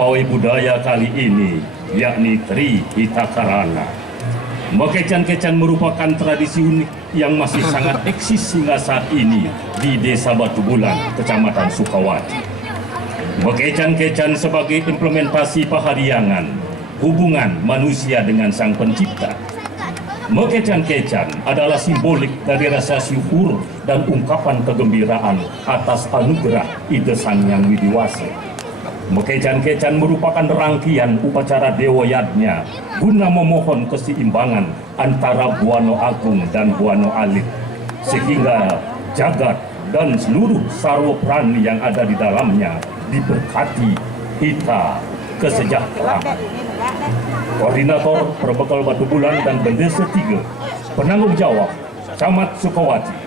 pawai budaya kali ini, yakni Tri Hitakarana. Mekecan-kecan merupakan tradisi unik yang masih sangat eksis hingga saat ini di Desa Batu Bulan, Kecamatan Sukawati. Mekecan-kecan sebagai implementasi pahariangan, hubungan manusia dengan Sang Pencipta. Mekecan-kecan adalah simbolik dari rasa syukur dan ungkapan kegembiraan atas anugerah Ide Sang Hyang Widiwasa. Mekecan-kecan merupakan rangkaian upacara Dewa Yadnya guna memohon keseimbangan antara Buana Agung dan Buana Alit, sehingga jagat dan seluruh sarwa prani yang ada di dalamnya diberkati hita kesejahteraan. Koordinator Perbekal Batu Bulan dan Bendesa 3, penanggung jawab Camat Sukawati.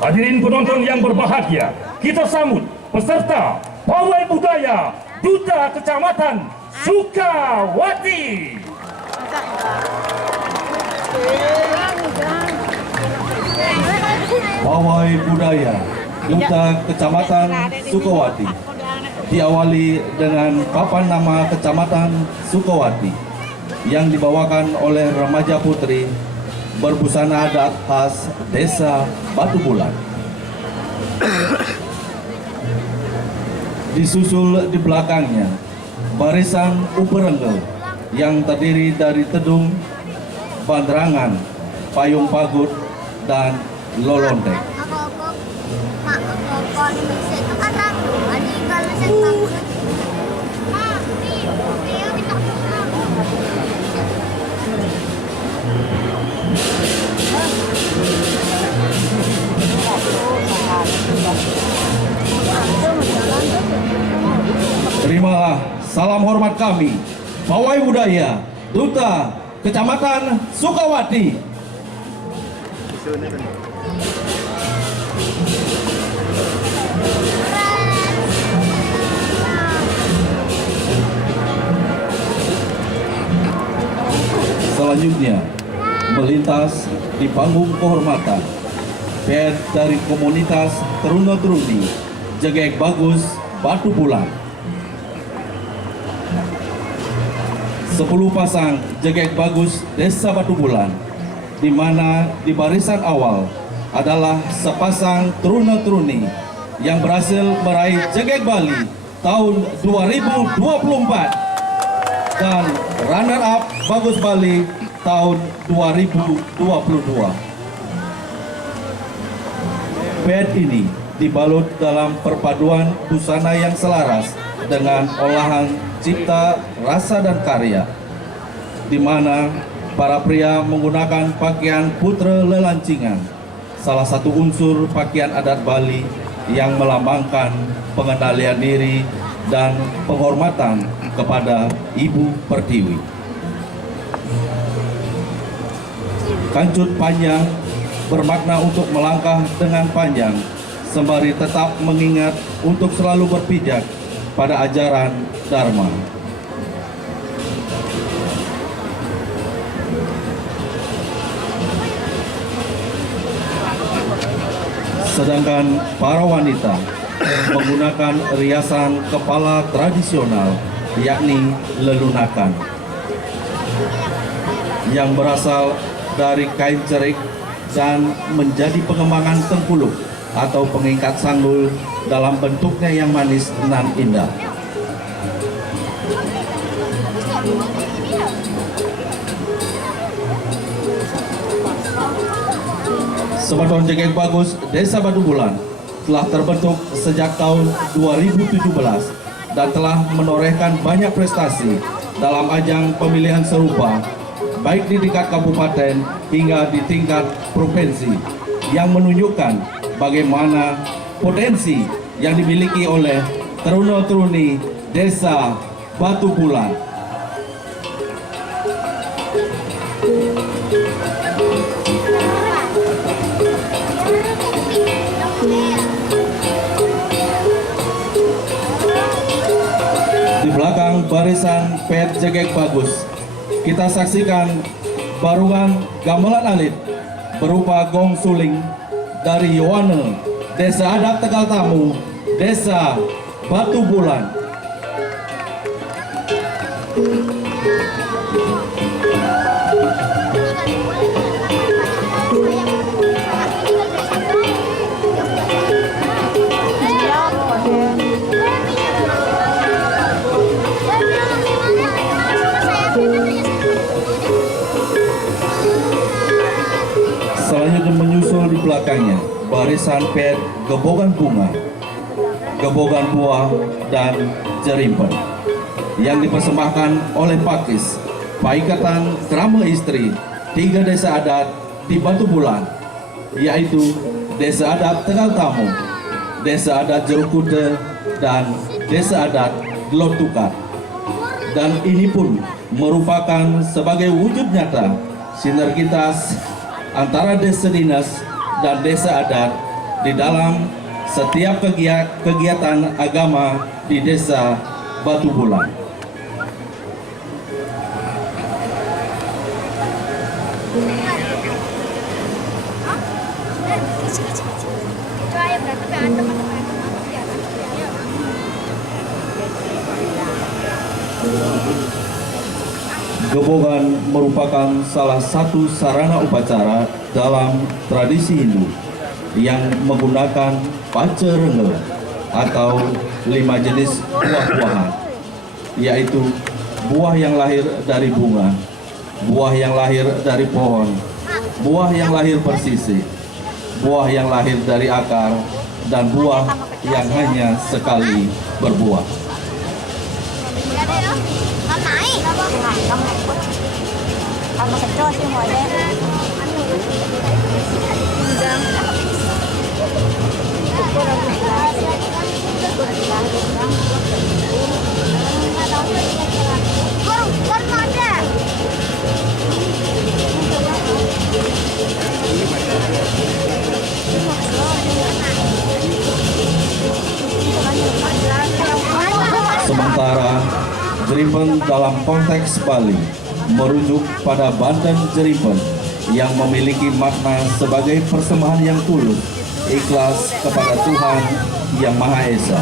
Hadirin penonton yang berbahagia, kita sambut peserta pawai budaya Duta Kecamatan Sukawati. Pawai budaya Duta Kecamatan Sukawati diawali dengan papan nama Kecamatan Sukawati yang dibawakan oleh remaja putri berbusana adat khas Desa Batu Bulan. Disusul di belakangnya barisan uperenggel yang terdiri dari tedung, banderangan, payung pagut, dan lolondek. Terimalah salam hormat kami, pawai budaya Duta Kecamatan Sukawati. Selanjutnya melintas di panggung kehormatan band dari komunitas Teruna-Teruni Jegek Bagus Batu Bulan. 10 pasang Jegek Bagus Desa Batu Bulan, di mana di barisan awal adalah sepasang Teruna-Teruni yang berhasil meraih Jegek Bali tahun 2024 dan runner up Bagus Bali tahun 2022. Band ini dibalut dalam perpaduan busana yang selaras dengan olahan cipta, rasa, dan karya, di mana para pria menggunakan pakaian putra lelancingan, salah satu unsur pakaian adat Bali yang melambangkan pengendalian diri dan penghormatan kepada Ibu Pertiwi. Kancut panjang bermakna untuk melangkah dengan panjang, sembari tetap mengingat untuk selalu berpijak pada ajaran Dharma. Sedangkan para wanita menggunakan riasan kepala tradisional, yakni lelunakan, yang berasal dari kain cerik dan menjadi pengembangan tengkuluk atau pengikat sanggul dalam bentuknya yang manis dan indah. Sebaton Jegek Bagus Desa Batu Bulan telah terbentuk sejak tahun 2017 dan telah menorehkan banyak prestasi dalam ajang pemilihan serupa, baik di tingkat kabupaten hingga di tingkat provinsi, yang menunjukkan bagaimana potensi yang dimiliki oleh Teruna-Teruni Desa Batu Bulan. Di belakang barisan Pet Jegek Bagus, kita saksikan barungan gamelan alit berupa gong suling dari Yowane, Desa Adat Tegal Tamu, Desa Batu Bulan. Selanjutnya menyusul di belakangnya barisan pet gebogan bunga, gebogan buah, dan jerimpen yang dipersembahkan oleh Pakis, Paikatan Krama Istri 3 desa adat di Batu Bulan, yaitu Desa Adat Tegal Tamu, Desa Adat Jeruk Kute, dan Desa Adat Glotukat. Dan ini pun merupakan sebagai wujud nyata sinergitas antara desa dinas dan desa adat di dalam setiap kegiatan agama di Desa Batu Bulan. Gebogan merupakan salah satu sarana upacara dalam tradisi Hindu yang menggunakan pacerenge atau 5 jenis buah-buahan, yaitu buah yang lahir dari bunga, buah yang lahir dari pohon, buah yang lahir persisi, buah yang lahir dari akar, dan buah yang hanya sekali berbuah. Sementara Jerimpen dalam konteks Bali merujuk pada Banten Jerimpen yang memiliki makna sebagai persembahan yang tulus, ikhlas kepada Tuhan Yang Maha Esa.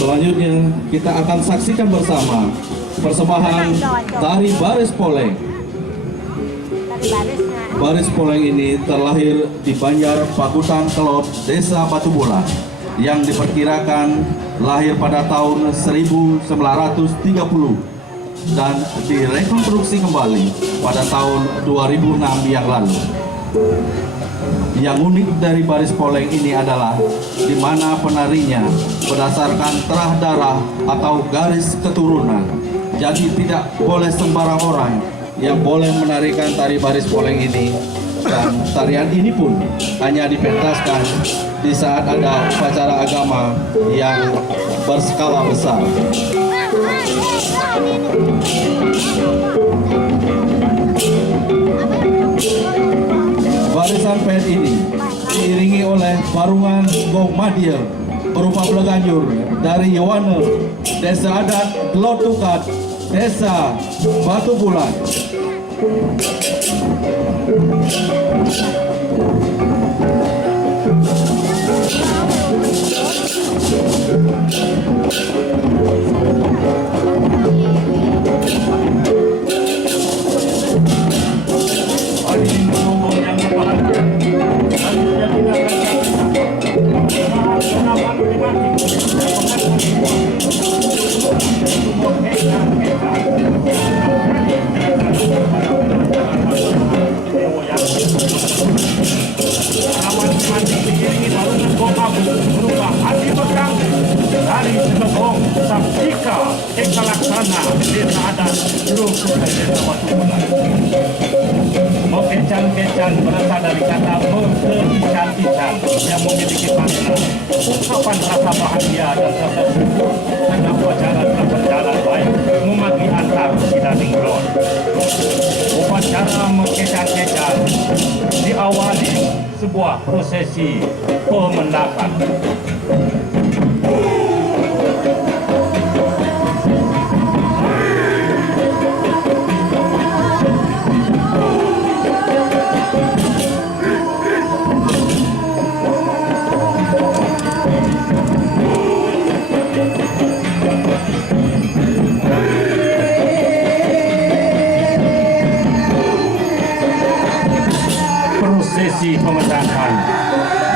Selanjutnya kita akan saksikan bersama persembahan tari Baris Poleng. Baris Poleng ini terlahir di Banjar Pakutan Kelot, Desa Batu Bulan, yang diperkirakan lahir pada tahun 1930 dan direkonstruksi kembali pada tahun 2006 yang lalu. Yang unik dari Baris Poleng ini adalah di mana penarinya berdasarkan terah darah atau garis keturunan. Jadi tidak boleh sembarang orang yang boleh menarikan tari Baris Poleng ini. Dan tarian ini pun hanya dipentaskan di saat ada upacara agama yang berskala besar. Barisan pet ini diiringi oleh barungan gong madya berupa Bleganjur dari Yowana, Desa Adat Glotukat, Desa Batu Bulan. Dari Sebegong Sabdika Eka Laksana Desa Adat Jeruk Kute Desa Batu Bulan. Mekencan-kencan berasal dari kata mengican-ican yang memiliki makna ungkapan rasa bahagia dan rasa syukur karena upacara telah berjalan baik memagi antar kita tinggal. Upacara mengecan-kecan diawali sebuah prosesi pemendakan. Prosesi pemendakan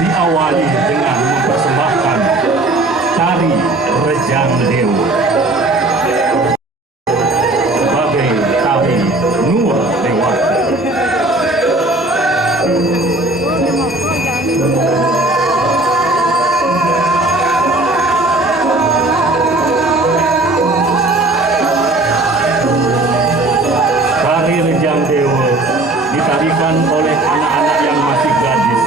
diawali dengan mempersembahkan tari Rejang Dewa sebagai tari Nur Dewata. Tari Rejang Dewa ditarikan oleh anak-anak yang masih gadis,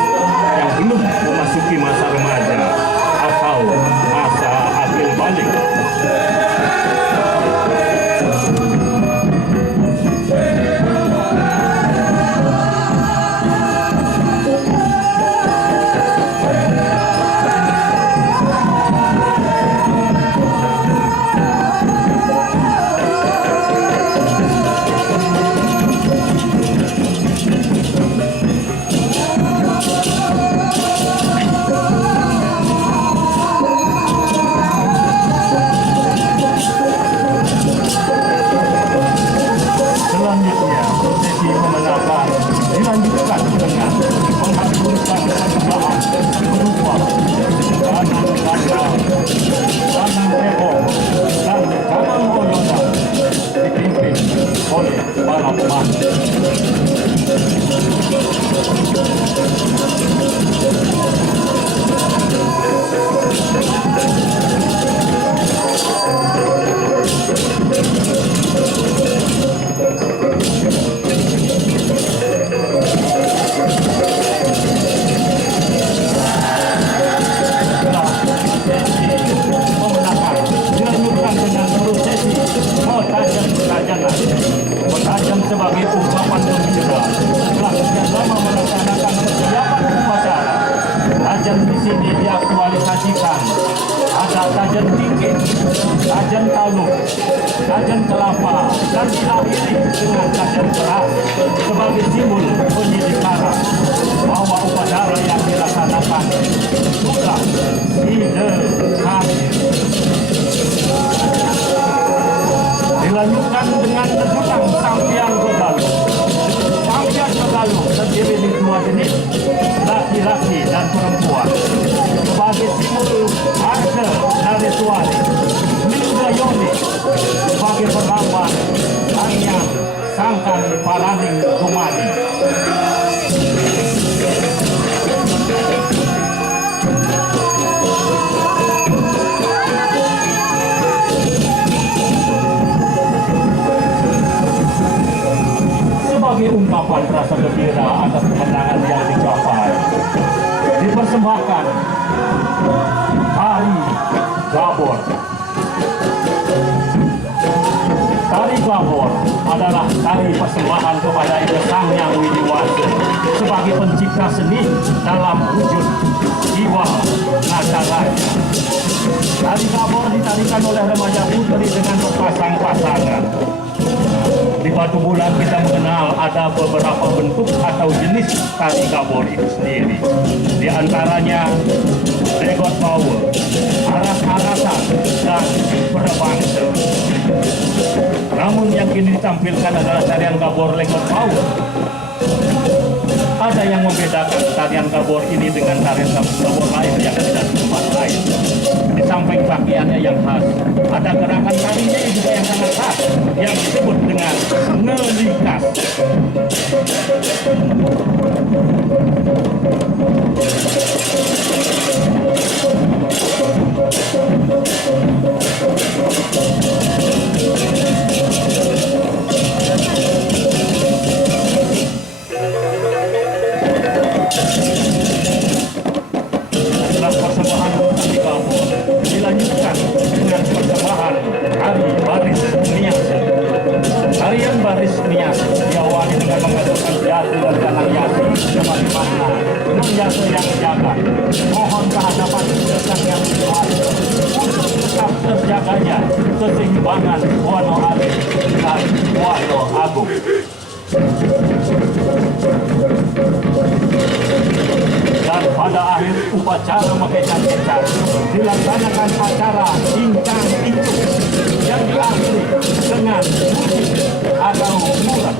yang belum memasuki masa remaja atau masa akil balik. Selanjutnya, prosesi pemendakan dilanjutkan dengan menghaturkan persembahan berupa kanan kandang, kanan rebong, dan kanan goyonan dipimpin oleh para pemandu. Bertajam sebagai ungkapan gembira setelah sekian lama melaksanakan persiapan upacara. Tajan di sini diaktualisasikan. Ada tajan tinggi, tajan taluk, tajan kelapa, dan diakhiri dengan tajan keras sebagai simbol penyelenggaraan bahwa upacara yang dilaksanakan sudah hadir. Dilanjutkan dengan letusan Sampian Begaluh. Sampian Begaluh terdiri dari dua jenis, laki-laki dan perempuan. Sebagai simbol harga dan rituali, Mingga Yoni sebagai perlambang hanya sangkan paraning kumani. Sebagai ungkapan rasa gembira atas kemenangan yang dicapai, dipersembahkan tari Gabor. Tari Gabor adalah tari persembahan kepada Ida Sang Yang Widiwasa sebagai pencipta seni dalam wujud jiwa nagaranya. Tari Gabor ditarikan oleh remaja putri dengan berpasang-pasangan. Di Batu Bulan kita mengenal ada beberapa bentuk atau jenis tari Gabor itu sendiri. Di antaranya Legot Power, Aras-arasan, dan Berbangsa. Namun yang kini ditampilkan adalah tarian Gabor Legot Power. Ada yang membedakan tarian Gabor ini dengan tarian Gabor lain yang ada di tempat lain. Di samping pakaiannya yang khas, ada gerakan tarinya juga yang sangat khas, yang disebut dengan ngelikas. Setelah persembahan tari Gabor dilanjutkan dengan persembahan tari baris nias. Tarian baris nias diawali dengan mengajukan jatuh dan kanan yasi, sebagaimana senantiasa yang jaga. Mohon kehadapan Sang Yang Kuasa untuk tetap terjaganya keseimbangan Wano Alit dan Wano Agung. Dan pada akhir upacara Makecan-Kecan dilaksanakan acara cincang itu yang diakhiri dengan musik atau murah.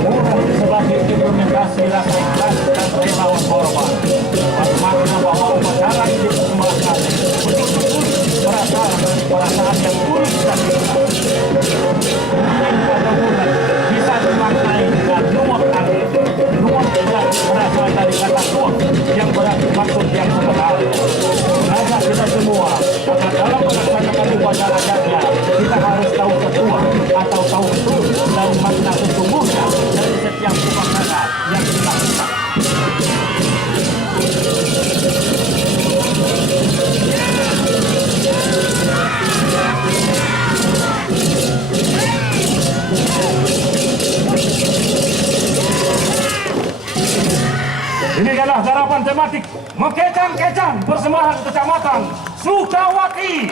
Murah sebagai implementasi rasa ikhlas dan relawan korban. Bermakna bahwa upacara ini dipersembahkan betul-betul perasaan yang tulus dan ikhlas. Mungkin pada bulan bisa dimaknai dengan nuwak angin. Nuwak tidak berasal dari kata nuwak yang berarti maksud yang sebenarnya. Maka kita semua akan dalam melaksanakan upacara jaga kita harus tahu ketua atau tahu betul dari makna sesungguhnya dari setiap upacara yang dilakukan. Inilah garapan tematik Makecan-Kecan persembahan Kecamatan Sukawati.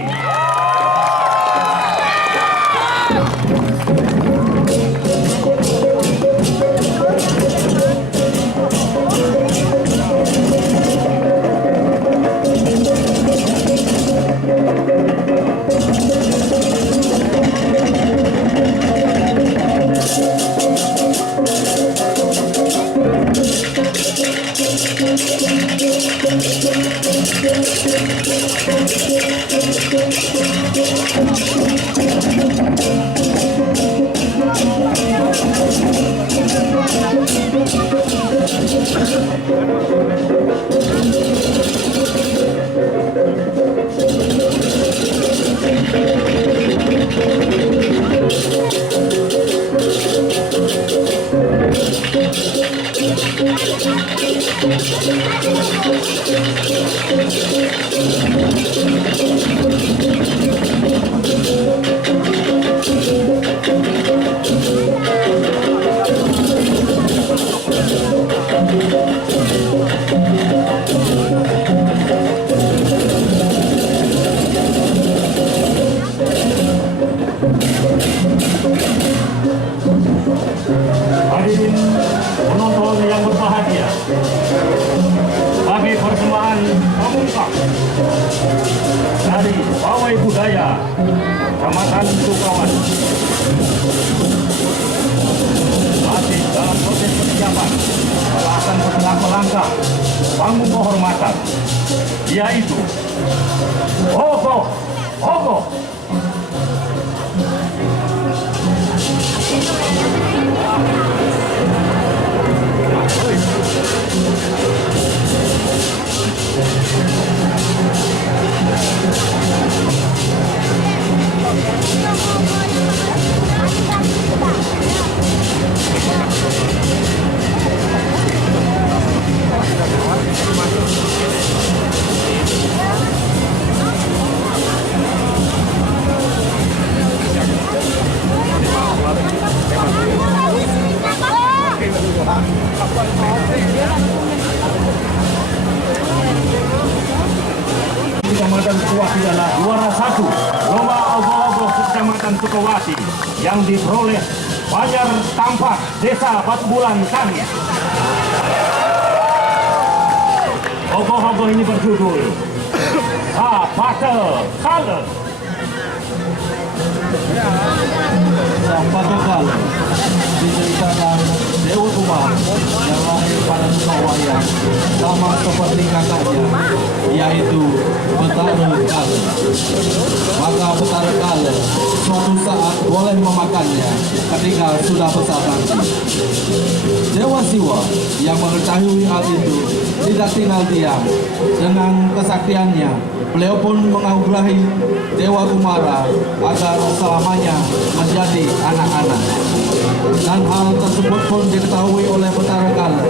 Hadirin penonton yang berbahagia, bagi persembahan pamungkas dari Pawai Budaya Kecamatan Sukawati masih dalam proses persiapan akan berlangkah panggung kehormatan, yaitu Ogoh Ogoh. Kecamatan Sukawati adalah juara 1 lomba ogoh-ogoh Kecamatan Sukawati yang diperoleh Banjar Tampak Desa Batu Bulan Tani. Ogoh-ogoh ini berjudul Sapate Kale. Sapate Kale diceritakan Dewa Kumar yang lahir pada Sukawayang sama seperti kakaknya, yaitu Betara Kale. Maka Betara Kale suatu saat boleh memakannya ketika sudah besar nanti. Dewa Siwa yang mengetahui hal itu tidak tinggal diam. Dengan kesaktiannya, beliau pun menganugerahi Dewa Kumara agar selamanya menjadi anak-anak. Dan hal tersebut pun diketahui oleh Betara Kale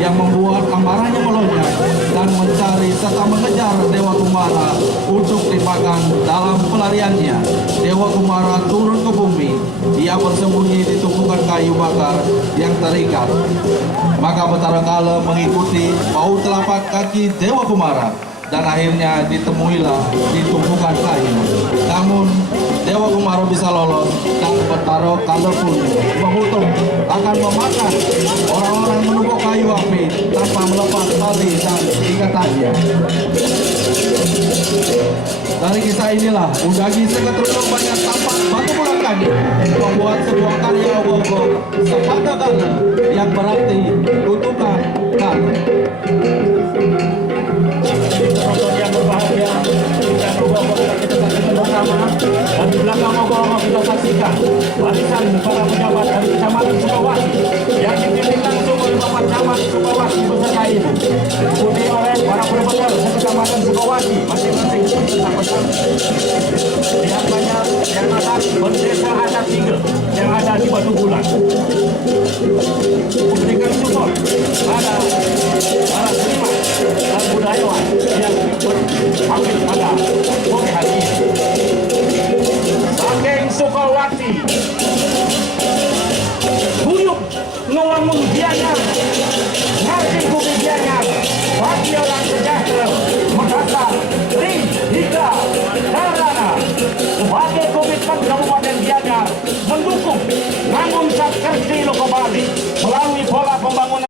yang membuat amarahnya melonjak dan sedang mencari serta mengejar Dewa Kumara untuk dimakan dalam pelariannya. Dewa Kumara turun ke bumi. Ia bersembunyi di tumpukan kayu bakar yang terikat. Maka Betara Kala mengikuti bau telapak kaki Dewa Kumara dan akhirnya ditemuilah di tumpukan kayu. Namun Dewa Kumara bisa lolos dan Betara Kala pun mengutuk akan memakan orang-orang menumpuk kayu api tanpa melepas tali dan ikatannya. Dari kisah inilah Undagi Seketrunung banyak tampak batu bulan kami membuat sebuah karya Wogo Sabada Kala yang berarti kutukan Kala. Penonton yang berbahagia, kita bersama dan di belakang Mogo kita saksikan barisan para pejabat dari Kecamatan Sukawati yang dipimpin langsung oleh Bapak Camat Sukawati beserta Ibu, diikuti oleh para perbedal Kecamatan Sukawati masing-masing bersama-sama. Lihat banyak yang atas bendera adat tinggal yang ada di Batu Bulan. Memberikan support pada para seniman dan budayawan yang berhasil pada